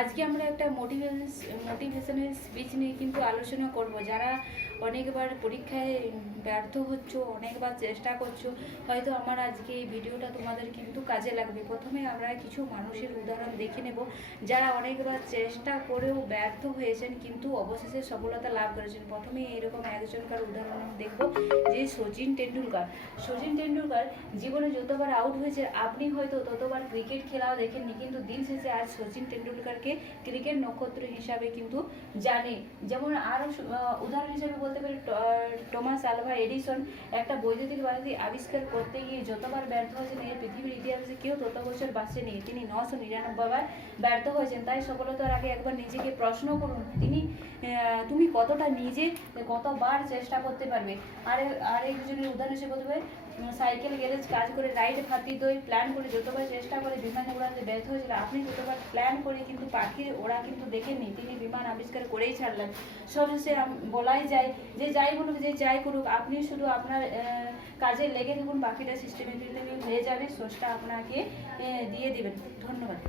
আজকে আমরা একটা মোটিভেশন মোটিভেশনাল স্পিচ নিয়ে কিন্তু আলোচনা করব। যারা অনেকবার পরীক্ষায় ব্যর্থ হচ্ছ, অনেকবার চেষ্টা করছ, হয়তো আমার আজকে এই ভিডিওটা তোমাদের কিন্তু কাজে লাগবে। প্রথমে আমরা কিছু মানুষের উদাহরণ দেখে নেব। যারা অনেকবার চেষ্টা করেও ব্যর্থ হয়েছেন, কিন্তু অবশেষে সফলতা লাভ করেছেন। প্রথমে এরকম একজনকার উদাহরণ দেখব, যে সচিন টেন্ডুলকার সচিন টেন্ডুলকার জীবনে যতবার আউট হয়েছে, আপনি হয়তো ততবার ক্রিকেট খেলাও দেখেননি, কিন্তু দিন শেষে আজ সচিন টেন্ডুলকারকে ক্রিকেট নক্ষত্র হিসাবে কিন্তু জানে। যেমন আরও উদাহরণ হিসেবে বলতে পারি টমাস আলভা এডিসন একটা বৈদ্যুতিক বাতি আবিষ্কার করতে গিয়ে যতবার ব্যর্থ হয়েছেন এই পৃথিবীর ইতিহাসে কেউ তত বছর বাঁচেনি তিনি নশো নিরানব্বই বার ব্যর্থ হয়েছেন। তাই সফলতার আগে একবার নিজেকে প্রশ্ন করুন, তিনি তুমি কতটা নিজে কতবার চেষ্টা করতে পারবে? আর আর একজনের উদাহরণ হিসেবে বলতে পারি সাইকেল, গ্যারেজ, কাজ করে, রাইড, ফাঁকি, দই, প্ল্যান করে যতবার চেষ্টা করে, বিমানে উড়াতে ব্যর্থ হয়েছিল, আপনি যতবার প্ল্যান করে কিন্তু পাখির ওরা কিন্তু দেখেননি তিনি বিমান আবিষ্কার করেই ছাড়লেন। সবশেষে আম- বলাই যায় যে যাই বলুক, যে যাই করুক, আপনি শুধু আপনার কাজে লেগে থাকুন, বাকিটা সিস্টেমেটিক হয়ে যাবে। সোর্সটা আপনাকে দিয়ে দেবেন। ধন্যবাদ।